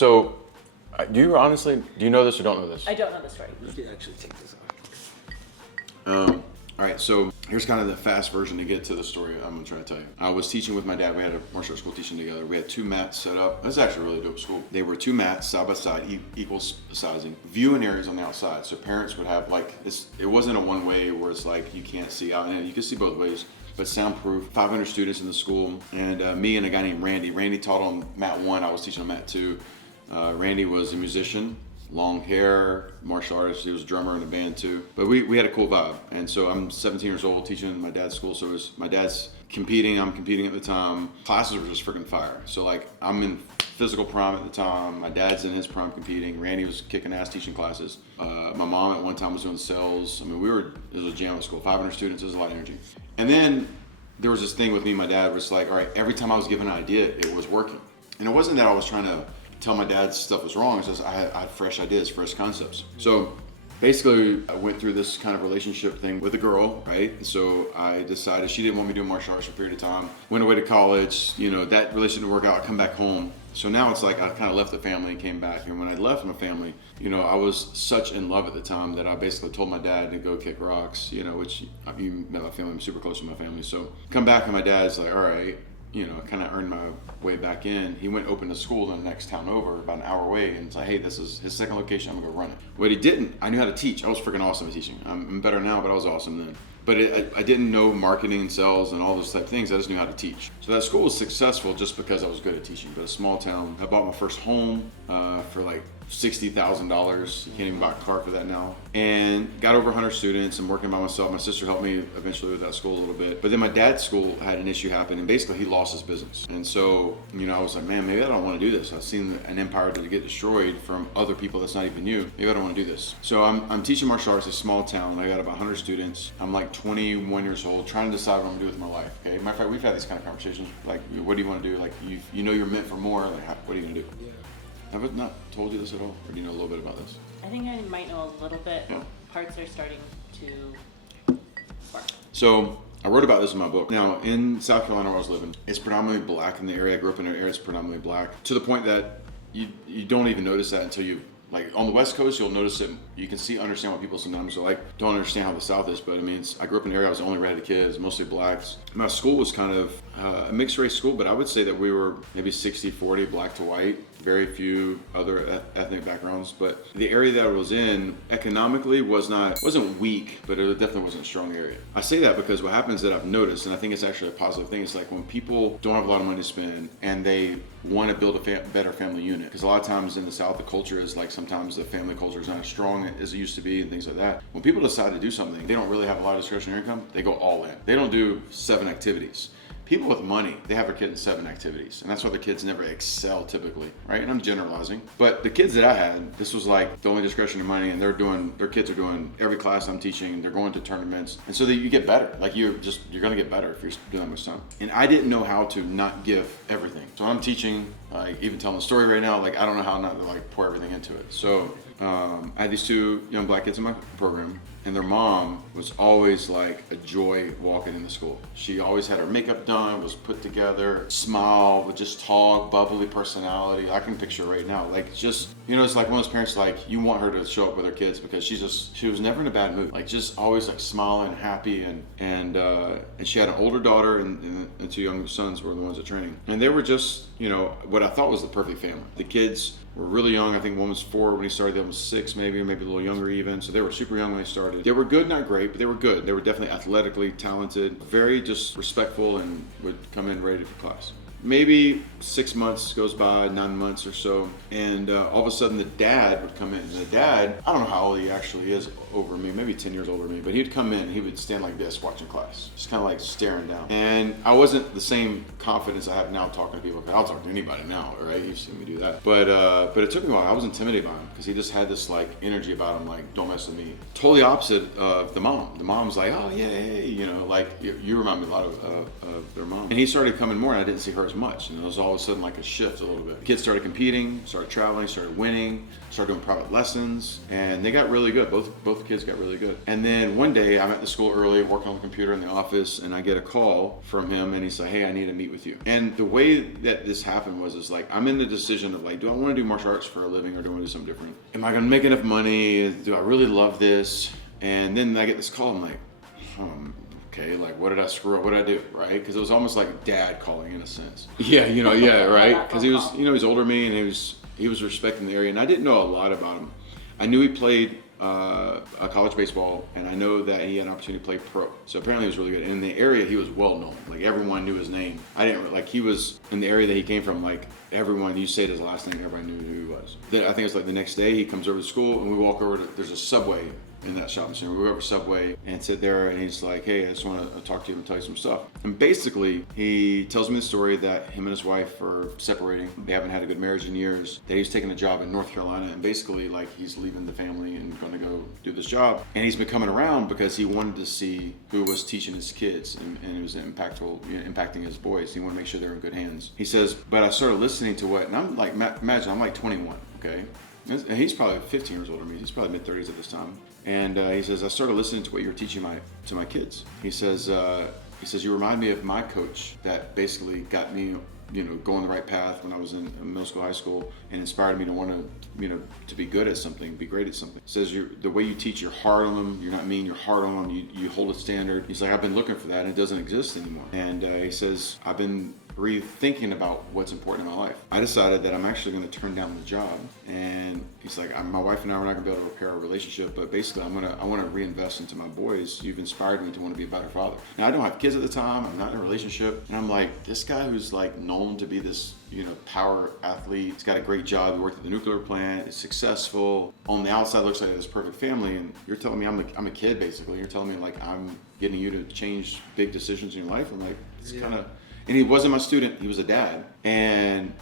So, do you know this or don't know this? I don't know the story. You can actually take this All right, so here's kind of the fast version to get to the story I'm gonna try to tell you. I was teaching with my dad. We had a martial arts school teaching together. We had 2 mats set up. That's actually a really dope school. They were 2 mats side by side, equal sizing, viewing areas on the outside. So parents would have it wasn't a one way where it's like you can't see out, and you can see both ways, but soundproof. 500 students in the school, and me and a guy named Randy. Randy taught on mat 1. I was teaching on mat 2. Randy was a musician. Long hair, martial artist. He was a drummer in a band too. But we had a cool vibe. And so I'm 17 years old teaching in my dad's school. So it was my dad's competing. I'm competing at the time. Classes were just freaking fire. So like I'm in physical prime at the time. My dad's in his prime competing. Randy was kicking ass teaching classes. My mom at one time was doing sales. I mean, it was a jam at school. 500 students, it was a lot of energy. And then there was this thing with me and my dad where it's like, all right, every time I was given an idea, it was working. And it wasn't that I was trying to tell my dad stuff was wrong. It's just I had fresh ideas, fresh concepts. So basically I went through this kind of relationship thing with a girl, right? So I decided she didn't want me doing martial arts for a period of time. Went away to college, that relationship didn't work out. I come back home. So now it's like I kind of left the family and came back. And when I left my family, I was such in love at the time that I basically told my dad to go kick rocks, which you met my family, I'm super close to my family. So come back and my dad's like, all right, kind of earned my way back in. He went open a school in the next town over, about an hour away, and it's like, hey, this is his second location, I'm gonna go run it. What he didn't, I knew how to teach. I was freaking awesome at teaching. I'm better now, but I was awesome then. But I didn't know marketing and sales and all those type of things. I just knew how to teach. So that school was successful just because I was good at teaching. But a small town, I bought my first home for like $60,000. You can't even buy a car for that now. And got over 100 students and working by myself. My sister helped me eventually with that school a little bit. But then my dad's school had an issue happen, and basically he lost his business. And so, I was like, man, maybe I don't want to do this. I've seen an empire to get destroyed from other people that's not even you. Maybe I don't want to do this. So I'm teaching martial arts in a small town. I got about 100 students. I'm like 21 years old, trying to decide what I'm gonna do with my life. Okay. Matter of fact, we've had these kind of conversations. Like, what do you want to do? Like, you're meant for more. Like, what are you gonna do? Yeah. Have I not told you this at all, or do you know a little bit about this? I think I might know a little bit. Yeah. Parts are starting to spark. So I wrote about this in my book. Now, in South Carolina where I was living, it's predominantly black in the area. I grew up in an area that's predominantly black, to the point that you don't even notice that until you, like on the West Coast, you'll notice it. You can understand what people sometimes are like, don't understand how the South is. But I mean, I grew up in an area, I was the only redheaded kid, it was mostly blacks. My school was kind of a mixed race school, but I would say that we were maybe 60-40 black to white. Very few other ethnic backgrounds, but the area that I was in economically wasn't weak, but it definitely wasn't a strong area. I say that because what happens that I've noticed, and I think it's actually a positive thing, is like when people don't have a lot of money to spend and they want to build a better family unit, because a lot of times in the South the culture is like sometimes the family culture is not as strong as it used to be and things like that. When people decide to do something, they don't really have a lot of discretionary income, they go all in. They don't do 7 activities. People with money, they have their kids in 7 activities, and that's why the kids never excel typically, right? And I'm generalizing, but the kids that I had, this was like the only discretionary money, and their kids are doing every class I'm teaching, they're going to tournaments, and so that you get better. Like you're gonna get better if you're doing that much time. And I didn't know how to not give everything. So I'm teaching, like even telling the story right now, like I don't know how not to like pour everything into it. So I had these 2 young black kids in my program, and their mom was always like a joy walking into school. She always had her makeup done, was put together, smile, would just talk, bubbly personality. I can picture her right now. Like just, it's like one of those parents, like you want her to show up with her kids because she was never in a bad mood. Like just always like smiling, happy, and she had an older daughter and 2 young sons were the ones at training. And they were just, what I thought was the perfect family. The kids were really young. I think one was 4 when he started, the other was 6 maybe a little younger even. So they were super young when they started. They were good, not great, but they were good. They were definitely athletically talented, very just respectful, and would come in ready for class. Maybe 6 months goes by, 9 months or so, and all of a sudden the dad would come in. And the dad, I don't know how old he actually is over me, maybe 10 years older than me, but he'd come in and he would stand like this watching class, just kind of like staring down. And I wasn't the same confidence I have now talking to people, because I'll talk to anybody now, right? You've seen me do that. But it took me a while. I was intimidated by him because he just had this like energy about him, like, don't mess with me. Totally opposite of the mom. The mom's like, oh yeah, hey, like you remind me a lot of their mom. And he started coming more, and I didn't see her as much. And it was all of a sudden like a shift a little bit. The kids started competing, started traveling, started winning, started doing private lessons, and they got really good. Both kids got really good. And then one day I'm at the school early, working on the computer in the office, and I get a call from him, and he's like, hey, I need to meet with you. And the way that this happened was like, I'm in the decision of like, do I want to do martial arts for a living or do I want to do something different? Am I going to make enough money? Do I really love this? And then I get this call, I'm like, okay, like what did I screw up? What did I do, right? Because it was almost like dad calling in a sense. Yeah, right? Because he was, he's older than me, and he was respecting the area, and I didn't know a lot about him. I knew he played college baseball, and I know that he had an opportunity to play pro. So apparently he was really good. And in the area, he was well known. Like everyone knew his name. I didn't like he was in the area that he came from. Like everyone, you said his last name, everybody knew who he was. Then I think it was like the next day he comes over to school, and we walk over to there's a Subway in that shopping center. We go over to Subway and sit there, and he's like, hey, I just want to talk to you and tell you some stuff. And basically, he tells me the story that him and his wife are separating. They haven't had a good marriage in years. That he's taking a job in North Carolina, and basically, like, he's leaving the family and going to go do this job. And he's been coming around because he wanted to see who was teaching his kids, and it was impacting his boys. He wanted to make sure they're in good hands. He says, but I started listening to what, and I'm like, imagine, I'm like 21, okay? And he's probably 15 years older than me. He's probably mid-30s at this time. And he says, I started listening to what you were teaching to my kids. He says, you remind me of my coach that basically got me, going the right path when I was in middle school, high school, and inspired me to want to, to be good at something, be great at something. He says, the way you teach, you're hard on them. You're not mean, you're hard on them. You hold a standard. He's like, I've been looking for that, and it doesn't exist anymore. And he says, I've been rethinking about what's important in my life. I decided that I'm actually going to turn down the job, and he's like, my wife and I, we're not going to be able to repair our relationship, but basically I want to reinvest into my boys. You've inspired me to want to be a better father. Now I don't have kids at the time. I'm not in a relationship, and I'm like, this guy who's like known to be this power athlete. He's got a great job. He worked at the nuclear plant. He's successful. On the outside, looks like this perfect family. And you're telling me I'm a kid, basically. You're telling me like I'm getting you to change big decisions in your life. I'm like, it's kind of. And he wasn't my student. He was a dad. And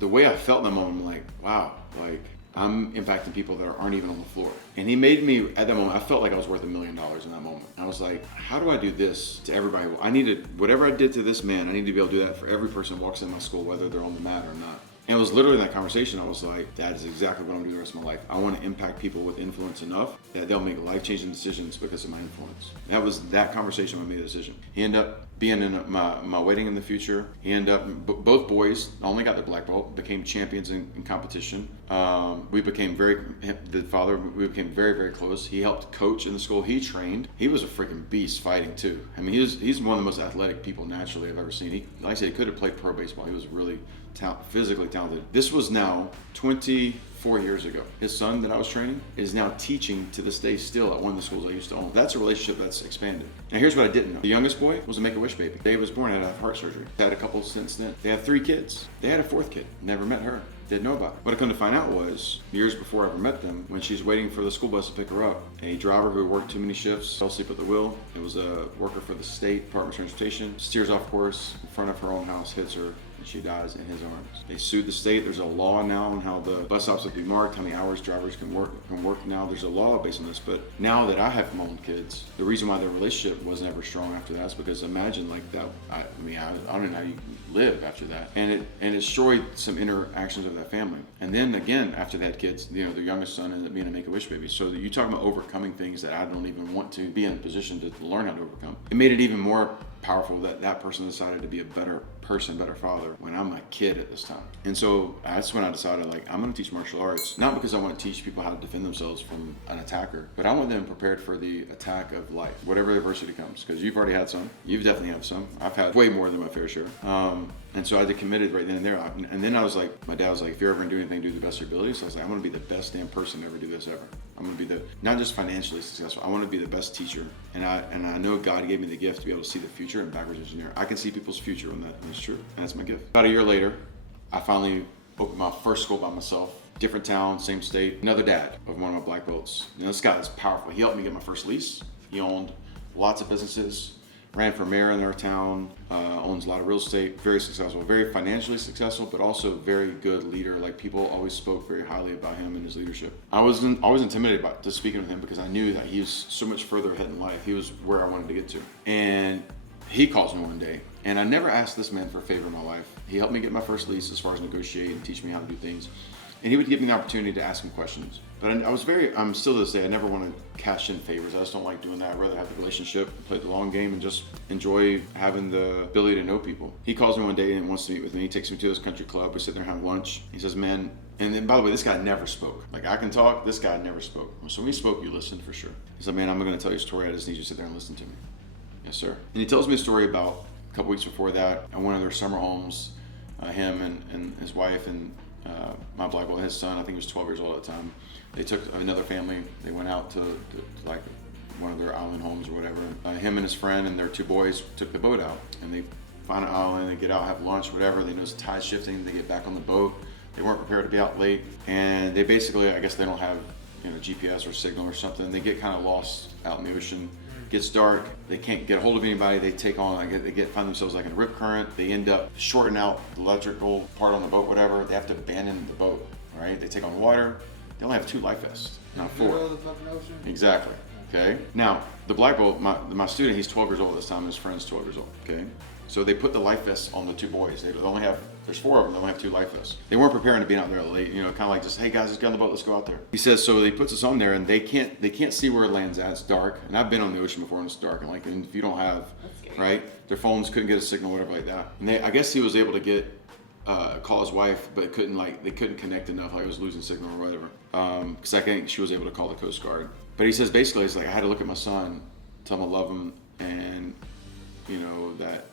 the way I felt in that moment, I'm like, wow, like I'm impacting people that aren't even on the floor. And he made me, at that moment, I felt like I was worth $1 million in that moment. I was like, how do I do this to everybody? I needed, whatever I did to this man, I need to be able to do that for every person who walks in my school, whether they're on the mat or not. And it was literally in that conversation, I was like, that is exactly what I'm doing the rest of my life. I want to impact people with influence enough that they'll make life-changing decisions because of my influence. That was that conversation when I made the decision. He ended up being in my wedding in the future. He ended up, both boys not only got their black belt, became champions in competition. We became very, very, very close. He helped coach in the school he trained. He was a freaking beast fighting too. I mean, he's one of the most athletic people naturally I've ever seen. Like I said, he could have played pro baseball. He was really physically talented. This was now 24 years ago. His son that I was training is now teaching to this day still at one of the schools I used to own. That's a relationship that's expanded. Now here's what I didn't know. The youngest boy was a Make-A-Wish baby. Dave was born, had heart surgery. They had a couple since then. They had 3 kids. They had a 4th kid. Never met her. Didn't know about it. What I come to find out was, years before I ever met them, when she's waiting for the school bus to pick her up, a driver who worked too many shifts fell asleep at the wheel. It was a worker for the state Department of Transportation. Steers off course in front of her own house, hits her, and she dies in his arms. They sued the state. There's a law now on how the bus stops have to be marked, how many hours drivers can work now. There's a law based on this. But now that I have my own kids, the reason why their relationship wasn't ever strong after that is because imagine like that. I don't know how you live after that. And it destroyed some interactions of that family. And then again, after they had kids, their youngest son ended up being a Make-A-Wish baby. So you talk about overcoming things that I don't even want to be in a position to learn how to overcome. It made it even more powerful that person decided to be a better person, better father when I'm a kid at this time. And so that's when I decided I'm going to teach martial arts, not because I want to teach people how to defend themselves from an attacker, but I want them prepared for the attack of life, whatever adversity comes, because you've already had some. You've definitely had some. I've had way more than my fair share. And so I did committed right then and there. And then I was like, my dad was like, if you're ever going to do anything, do the best of your ability. So I was like, I'm going to be the best damn person to ever do this ever. I'm going to be not just financially successful, I want to be the best teacher. And I know God gave me the gift to be able to see the future and backwards engineer. I can see people's future when that's true. And that's my gift. About a year later, I finally opened my first school by myself. Different town, same state. Another dad of one of my black belts. This guy is powerful. He helped me get my first lease. He owned lots of businesses. Ran for mayor in our town, owns a lot of real estate, very successful, very financially successful, but also very good leader. Like people always spoke very highly about him and his leadership. I was always intimidated about just speaking with him because I knew that he was so much further ahead in life. He was where I wanted to get to. And he calls me one day And I never asked this man for a favor in my life. He helped me get my first lease as far as negotiate and teach me how to do things. And he would give me the opportunity to ask him questions. But I'm still to this day, I never want to cash in favors. I just don't like doing that. I'd rather have the relationship, play the long game, and just enjoy having the ability to know people. He calls me one day and wants to meet with me. He takes me to his country club. We sit there and have lunch. He says, man, and then by the way, this guy never spoke. Like, I can talk, this guy never spoke. So when he spoke, you listened for sure. He said, man, I'm going to tell you a story. I just need you to sit there and listen to me. Yes, sir. And he tells me a story about a couple weeks before that, at one of their summer homes, him and his wife and my black boy, his son, I think he was 12 years old at the time. They took another family. They went out to like one of their island homes or whatever. Him and his friend and their two boys took the boat out, and they find an island. They get out, have lunch, whatever. They notice the tide shifting. They get back on the boat. They weren't prepared to be out late, and they basically, I guess they don't have GPS or signal or something. They get kind of lost out in the ocean. Gets dark, they can't get a hold of anybody, they find themselves like in a rip current, they end up shorting out the electrical part on the boat, whatever, they have to abandon the boat, right? They take on water, they only have 2 life vests, not 4. Middle of the fucking ocean? Exactly, okay? Now, the black boat, my student, he's 12 years old at this time, and his friend's 12 years old, okay? So they put the life vests on the 2 boys. There's 4 of them, they only have 2 life vests. They weren't preparing to be out there late, kind of like just, hey guys, let's get on the boat, let's go out there. He says, so he puts us on there and they can't see where it lands at, it's dark. And I've been on the ocean before and it's dark. And if you don't have, right, their phones couldn't get a signal, whatever like that. And I guess he was able to call his wife, but they couldn't connect enough, like it was losing signal or whatever. Because I think she was able to call the Coast Guard. But he says basically, it's like, I had to look at my son, tell him I love him, and that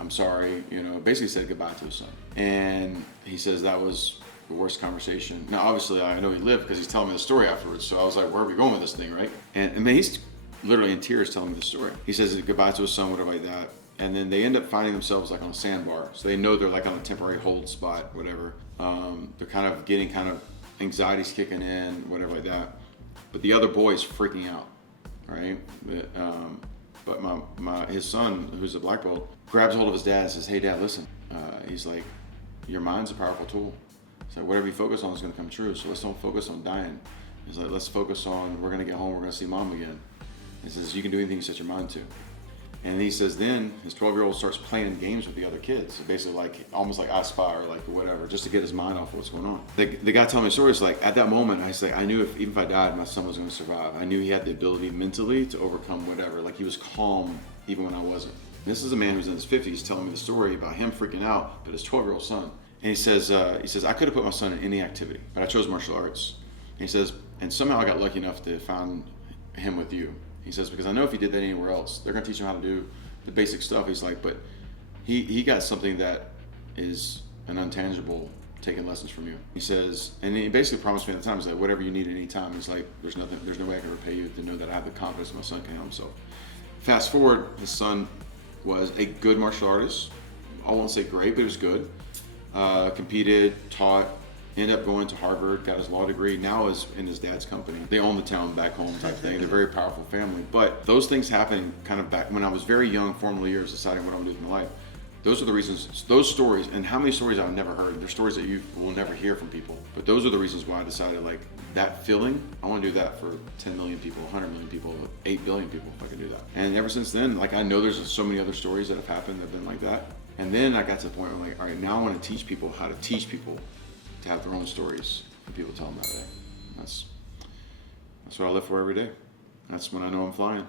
I'm sorry, basically said goodbye to his son. And he says that was the worst conversation. Now, obviously, I know he lived because he's telling me the story afterwards. So I was like, where are we going with this thing, right? And man, he's literally in tears telling me the story. He says goodbye to his son, whatever like that. And then they end up finding themselves like on a sandbar. So they know they're like on a temporary hold spot, whatever. They're kind of getting anxiety's kicking in, whatever like that. But the other boy's freaking out, right? But his son, who's a black belt, grabs hold of his dad and says, hey dad, listen. He's like, your mind's a powerful tool. So whatever you focus on is gonna come true. So let's don't focus on dying. He's like, let's focus on, we're gonna get home, we're gonna see mom again. He says, you can do anything you set your mind to. And he says then his 12-year-old starts playing games with the other kids. So basically like, almost like I Spy or like whatever, just to get his mind off what's going on. The guy telling me the story is like, at that moment, I knew even if I died, my son was gonna survive. I knew he had the ability mentally to overcome whatever. Like he was calm even when I wasn't. This is a man who's in his 50s telling me the story about him freaking out, but his 12-year-old son. And he says, I could have put my son in any activity, but I chose martial arts. And he says, and somehow I got lucky enough to find him with you. He says, because I know if he did that anywhere else, they're gonna teach him how to do the basic stuff. He's like, but he got something that is an intangible, taking lessons from you. He says, and he basically promised me at the time, he's like, whatever you need at any time. He's like, there's no way I can repay you to know that I have the confidence my son can help himself. Fast forward, his son was a good martial artist. I won't say great, but he was good. Competed, taught, ended up going to Harvard, got his law degree, now is in his dad's company. They own the town back home type thing. They're a very powerful family. But those things happened kind of back when I was very young, formative years, deciding what I'm gonna do with my life. Those are the reasons, those stories, and how many stories I've never heard. There's stories that you will never hear from people. But those are the reasons why I decided, like, that feeling, I want to do that for 10 million people, 100 million people, 8 billion people if I can do that. And ever since then, like, I know there's so many other stories that have happened that have been like that. And then I got to the point where I'm like, all right, now I want to teach people how to teach people to have their own stories and people tell them that way. That's what I live for every day. That's when I know I'm flying.